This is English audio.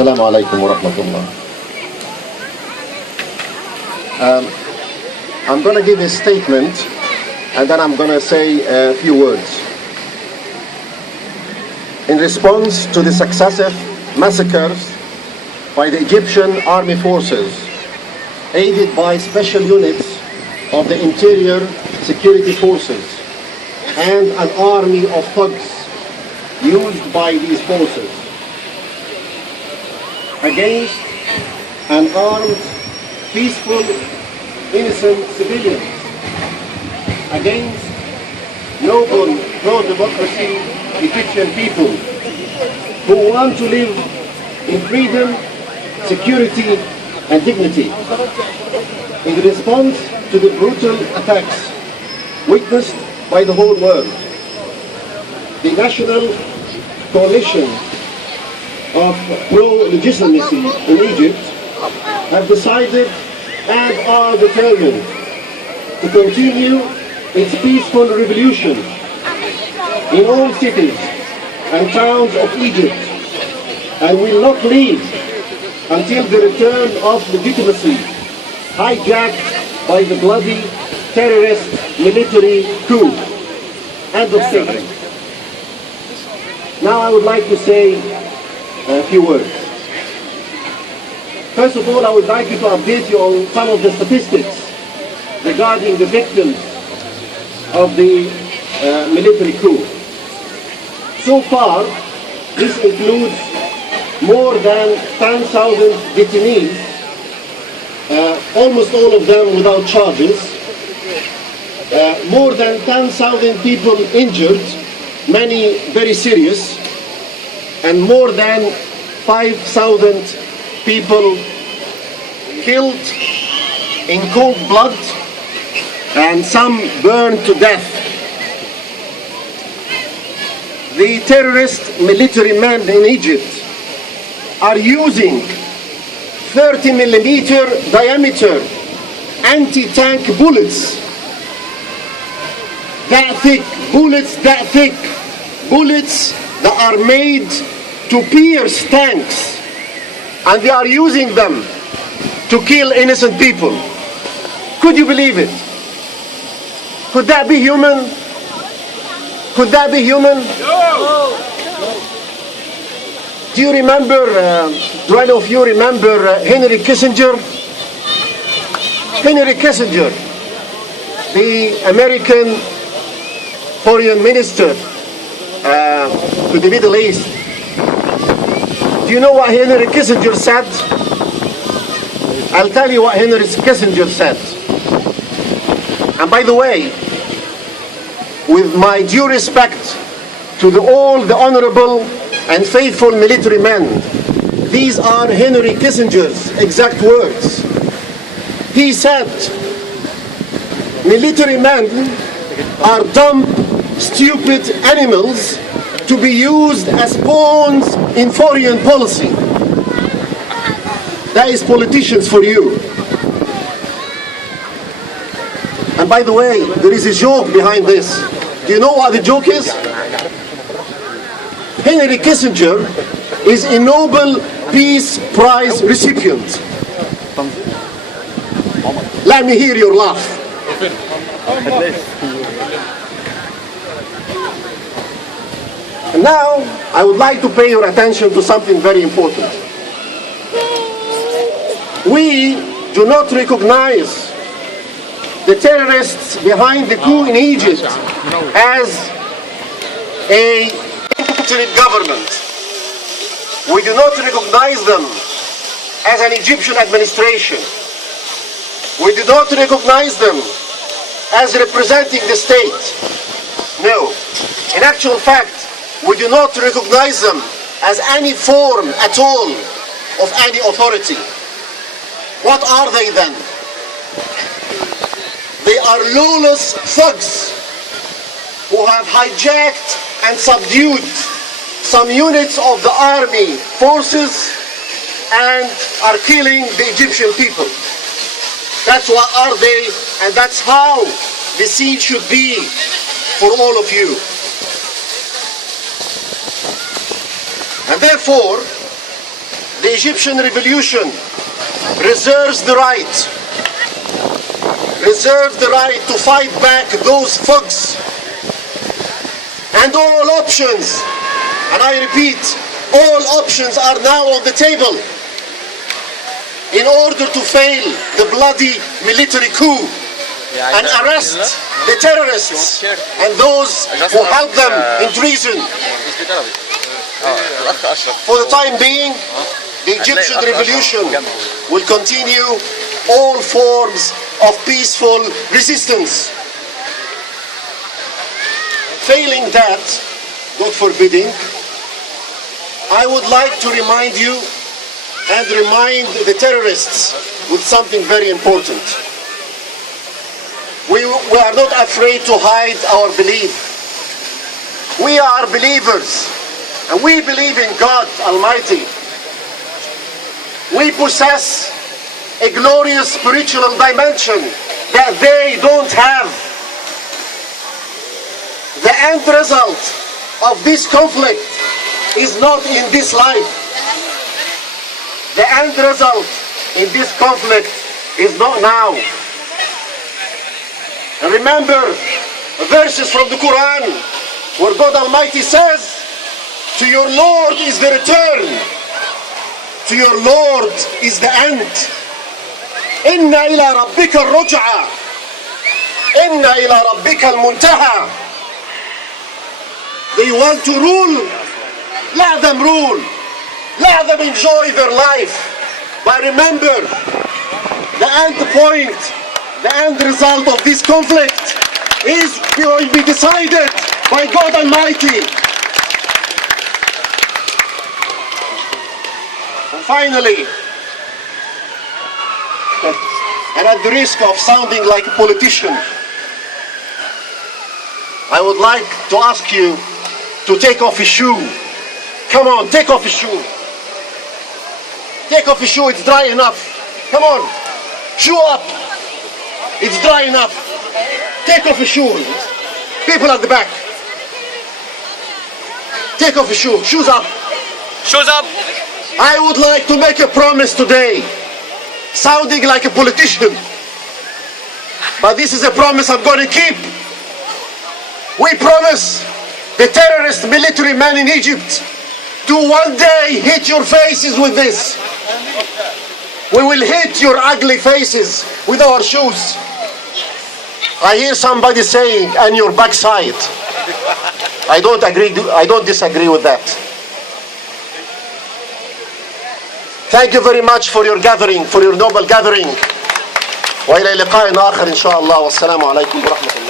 السلام عليكم ورحمة الله. I'm going to give a statement and then I'm going to say a few words. In response to the successive massacres by the Egyptian army forces, aided by special units of the interior security forces and an army of thugs used by these forces against unarmed, peaceful, innocent civilians, against noble, pro-democracy Egyptian people who want to live in freedom, security, and dignity. In response to the brutal attacks witnessed by the whole world, the National Coalition of pro-legitimacy in Egypt have decided and are determined to continue its peaceful revolution in all cities and towns of Egypt, and will not leave until the return of legitimacy hijacked by the bloody terrorist military coup. End of statement. Now I would like to say a few words. First of all, I would like to update you on some of the statistics regarding the victims of the military coup. So far, this includes more than 10,000 detainees, almost all of them without charges, more than 10,000 people injured, many very serious, and more than 5,000 people killed in cold blood and some burned to death. The terrorist military men in Egypt are using 30mm diameter anti-tank bullets, that thick, bullets that thick, bullets that are made to pierce tanks, and they are using them to kill innocent people. Could you believe it? Could that be human? Could that be human? No. Do you remember, do any of you remember Henry Kissinger? Henry Kissinger, the American foreign minister to the Middle East. Do you know what Henry Kissinger said? I'll tell you what Henry Kissinger said. And by the way, with my due respect to all the honorable and faithful military men, these are Henry Kissinger's exact words. He said, military men are dumb, stupid animals to be used as pawns in foreign policy. That is politicians for you. And by the way, there is a joke behind this. Do you know what the joke is? Henry Kissinger is a Nobel Peace Prize recipient. Let me hear your laugh. And now, I would like to pay your attention to something very important. We do not recognize the terrorists behind the coup in Egypt as a legitimate government. We do not recognize them as an Egyptian administration. We do not recognize them as representing the state. No. In actual fact, we do not recognize them as any form at all of any authority. What are they then? They are lawless thugs who have hijacked and subdued some units of the army forces and are killing the Egyptian people. That's what are they, and that's how the scene should be for all of you. And therefore, the Egyptian revolution reserves the right to fight back those thugs. And all options, and I repeat, all options are now on the table in order to fail the bloody military coup and arrest the terrorists and those who help them in treason. For the time being, the Egyptian revolution will continue all forms of peaceful resistance. Failing that, God forbidding, I would like to remind you and remind the terrorists with something very important. We are not afraid to hide our belief. We are believers, and we believe in God Almighty. We possess a glorious spiritual dimension that they don't have. The end result of this conflict is not in this life. The end result in this conflict is not now. And remember verses from the Quran where God Almighty says, to your Lord is the return, to your Lord is the end. Inna ila rabbika al-ruj'a, inna ila rabbika al-muntaha. They want to rule, let them rule, let them enjoy their life. But remember, the end point, the end result of this conflict is going to be decided by God Almighty. And finally, and at the risk of sounding like a politician, I would like to ask you to take off your shoe. Come on, take off your shoe. Take off your shoe, it's dry enough. Come on, shoe up. It's dry enough. Take off your shoe. People at the back. Take off your shoe. Shoes up. Shoes up. I would like to make a promise today, sounding like a politician, but this is a promise I'm going to keep. We promise the terrorist military men in Egypt to one day hit your faces with this. We will hit your ugly faces with our shoes. I hear somebody saying, and your backside. I don't disagree with that. Thank you very much for your gathering, for your noble gathering. وإلى لقاء آخر إن شاء الله والسلام عليكم ورحمة الله.